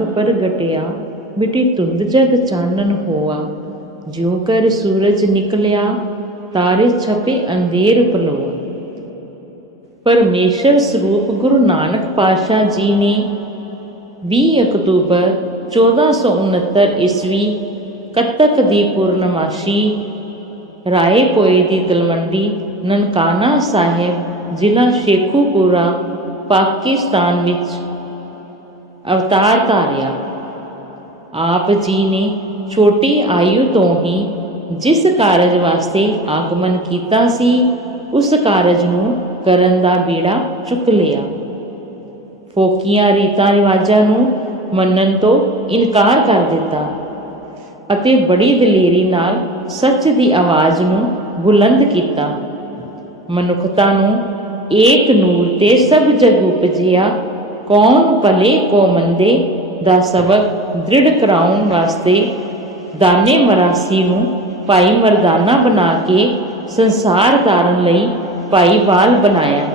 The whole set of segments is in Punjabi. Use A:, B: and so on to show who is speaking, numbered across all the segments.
A: ਨਾਨਕ ਪ੍ਰਗਟਿਆ ਮਿਟੀ ਧੁੰਦ ਜਗ ਚਾਨਣ ਹੋਆ। ਜਿਉ ਕਰ ਸੂਰਜ ਨਿਕਲਿਆ, ਤਾਰੇ ਛਪੇ ਅੰਧੇਰ ਪਲੋਆ। ਪਰਮੇਸ਼ਰ ਸਰੂਪ ਗੁਰੂ ਨਾਨਕ ਪਾਤਸ਼ਾਹ ਜੀ ਨੇ 20 ਅਕਤੂਬਰ 1469 ਈਸਵੀ ਕੱਤਕ ਦੀ ਪੂਰਨਮਾਸ਼ੀ ਰਾਏ ਪੋਏ ਦੀ ਤਲਵੰਡੀ, ਨਨਕਾਣਾ ਸਾਹਿਬ, ਜ਼ਿਲ੍ਹਾ ਸ਼ੇਖੂਪੁਰਾ, ਪਾਕਿਸਤਾਨ ਵਿੱਚ ਅਵਤਾਰ ਧਾਰਿਆ। ਆਪ ਜੀ ਨੇ ਛੋਟੀ ਆਯੂ ਤੋਂ ਹੀ ਜਿਸ ਕਾਰਜ ਵਾਸਤੇ ਆਗਮਨ ਕੀਤਾ ਸੀ, ਉਸ ਕਾਰਜ ਨੂੰ ਕਰਨ ਦਾ ਬੀੜਾ ਚੁੱਕ ਲਿਆ। ਫੋਕੀਆਂ ਰੀਤਾਂ ਰਿਵਾਜਾਂ ਨੂੰ ਮੰਨਣ ਤੋਂ ਇਨਕਾਰ ਕਰ ਦਿੱਤਾ ਅਤੇ ਬੜੀ ਦਲੇਰੀ ਨਾਲ ਸੱਚ ਦੀ ਆਵਾਜ਼ ਨੂੰ ਬੁਲੰਦ ਕੀਤਾ। ਮਨੁੱਖਤਾ ਨੂੰ ਏਕ ਨੂਰ ਤੇ ਸਭ ਜਗ ਉਪਜਿਆ ਕੌਣ ਭਲੇ ਕੋ ਮੰਦੇ ਦਾ ਸਬਕ ਦ੍ਰਿੜ ਕਰਾਉਣ ਵਾਸਤੇ ਦਾਨੇ ਮਰਾਸੀ ਨੂੰ ਭਾਈ ਮਰਦਾਨਾ ਬਣਾ ਕੇ ਸੰਸਾਰ ਤਾਰਨ ਲਈ ਭਾਈਵਾਲ ਬਣਾਇਆ।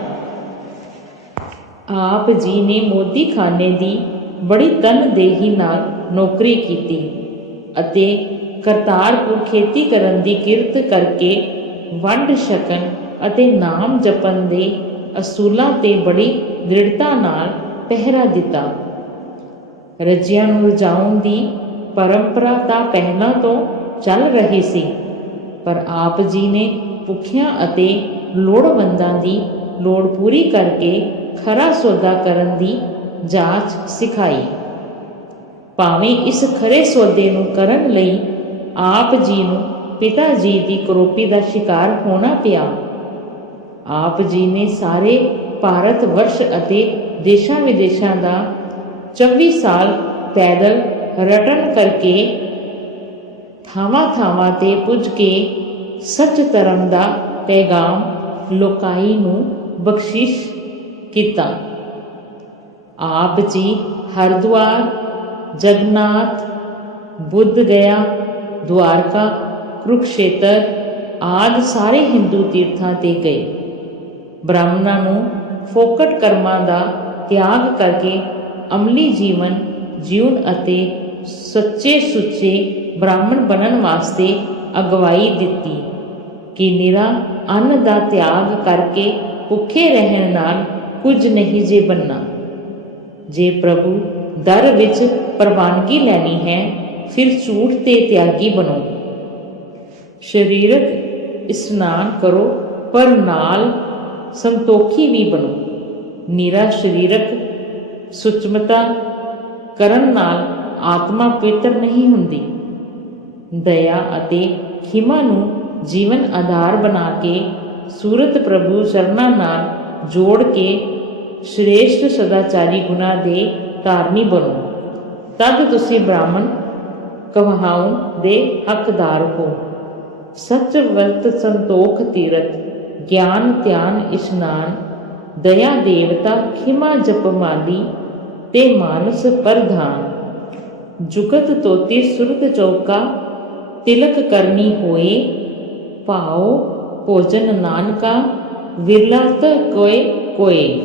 A: ਆਪ ਜੀ ਨੇ ਮੋਦੀ ਖਾਨੇ ਦੀ ਬੜੀ ਤਨਦੇਹੀ ਨਾਲ ਨੌਕਰੀ ਕੀਤੀ ਅਤੇ ਕਰਤਾਰਪੁਰ ਖੇਤੀ ਕਰਨ ਦੀ ਕਿਰਤ ਕਰਕੇ ਵੰਡ ਛਕਣ ਅਤੇ ਨਾਮ ਜਪਣ ਦੇ ਅਸੂਲਾਂ ਤੇ ਬੜੀ ਦ੍ਰਿੜਤਾ ਨਾਲ ਪਹਿਰਾ ਦਿੱਤਾ। ਰੱਜਿਆਂ ਨੂੰ ਰਜਾਉਣ ਦੀ ਪਰੰਪਰਾ ਤਾਂ ਪਹਿਲਾਂ ਤੋਂ ਚੱਲ ਰਹੀ ਸੀ, ਪਰ ਆਪ ਜੀ ਨੇ ਭੁੱਖਿਆਂ ਅਤੇ ਲੋੜਵੰਦਾਂ ਦੀ ਲੋੜ ਪੂਰੀ ਕਰਕੇ ਖਰਾ ਸੌਦਾ ਕਰਨ ਦੀ ਜਾਂਚ ਸਿਖਾਈ। ਭਾਵੇਂ ਇਸ ਖਰੇ ਸੌਦੇ ਨੂੰ ਕਰਨ ਲਈ ਆਪ ਜੀ ਨੂੰ ਪਿਤਾ ਜੀ ਦੀ ਕਰੋਪੀ ਦਾ ਸ਼ਿਕਾਰ ਹੋਣਾ ਪਿਆ। ਆਪ ਜੀ ਨੇ ਸਾਰੇ ਭਾਰਤ ਵਰਸ਼ ਅਤੇ ਦੇਸ਼ਾਂ ਵਿਦੇਸ਼ਾਂ ਦਾ 24 ਸਾਲ ਪੈਦਲ ਰਟਨ ਕਰਕੇ ਥਾਵਾਂ ਥਾਵਾਂ ਤੇ ਪੁੱਜ ਕੇ ਸੱਚ ਧਰਮ ਦਾ ਪੈਗਾਮ ਲੋਕਾਈ ਨੂੰ ਬਖਸ਼ਿਸ਼ ਕੀਤਾ। ਆਪ ਜੀ ਹਰਦੁਆਰ ਜਗਨਾਥ ਬੁੱਧ ਗਿਆ ਦੁਆਰਕਾ ਕੁਰੂਖੇਤਰ ਆਦ ਸਾਰੇ ਹਿੰਦੂ ਤੀਰਥਾਂ ਤੇ ਗਏ। ਬ੍ਰਾਹਮਣਾਂ ਨੂੰ ਫੋਕਟ ਕਰਮਾਂ ਦਾ ਤਿਆਗ ਕਰਕੇ ਅਮਲੀ ਜੀਵਨ, ਜਿਉਣ ਅਤੇ ਸੱਚੇ ਸੁੱਚੇ ਬ੍ਰਾਹਮਣ ਬਣਨ ਵਾਸਤੇ ਅਗਵਾਈ ਦਿੱਤੀ ਕਿ ਨਿਰਾ ਅੰਨ ਦਾ ਤਿਆਗ ਕਰਕੇ ਭੁੱਖੇ ਰਹਿਣ ਨਾਲ ਕੁਝ ਨਹੀਂ ਜੇ ਬੰਨਾ। ਜੇ ਪ੍ਰਭੂ ਦਰ ਵਿੱਚ ਪ੍ਰਵਾਨਗੀ ਲੈਣੀ ਹੈ, ਫਿਰ ਝੂਠ ਤੇ ਤਿਆਗੀ ਬਣੋ। ਸਰੀਰਕ ਇਸ਼ਨਾਨ ਕਰੋ, ਪਰ ਨਾਲ ਸੰਤੋਖੀ ਵੀ ਬਣੋ। ਨਿਰਾ ਸਰੀਰਕ ਸੁਚਮਤਾ ਕਰਨ ਨਾਲ ਆਤਮਾ ਪਵਿੱਤਰ ਨਹੀਂ ਹੁੰਦੀ। ਦਇਆ ਅਤੇ ਖਿਮਾ ਨੂੰ ਜੀਵਨ ਆਧਾਰ ਬਣਾ ਕੇ ਸੂਰਤ ਪ੍ਰਭੂ ਸਰਨਾ ਨਾਲ ਜੋੜ ਕੇ ਸ਼੍ਰੇਸ਼ਟ ਸਦਾਚਾਰੀ ਗੁਣਾ ਦੇ ਧਾਰਨੀ ਬਣੋ। ਤਦ ਤੁਸੀਂ ਬ੍ਰਾਹਮਣ ਕਹਾਉ ਦੇ ਹੱਕਦਾਰ ਹੋ। ਸੱਚ ਵਰਤ ਸੰਤੋਖ ਤੀਰਤ ਗਿਆਨ ਧਿਆਨ ਇਸ਼ਨਾਨ ਦਇਆ ਦੇਵਤਾ, ਖਿਮਾ ਜਪਮਾਲੀ ਤੇ ਮਾਨਸ ਪ੍ਰਧਾਨ। ਜੁਗਤ ਤੋਤੀ ਸੁਰਤ ਚੌਕਾ, ਤਿਲਕ ਕਰਨੀ ਹੋਏ, ਭਾਉ ਭੋਜਨ ਨਾਨਕਾ, ਵਿਰਲਾ ਤ ਕੋਏ ਕੋਏ।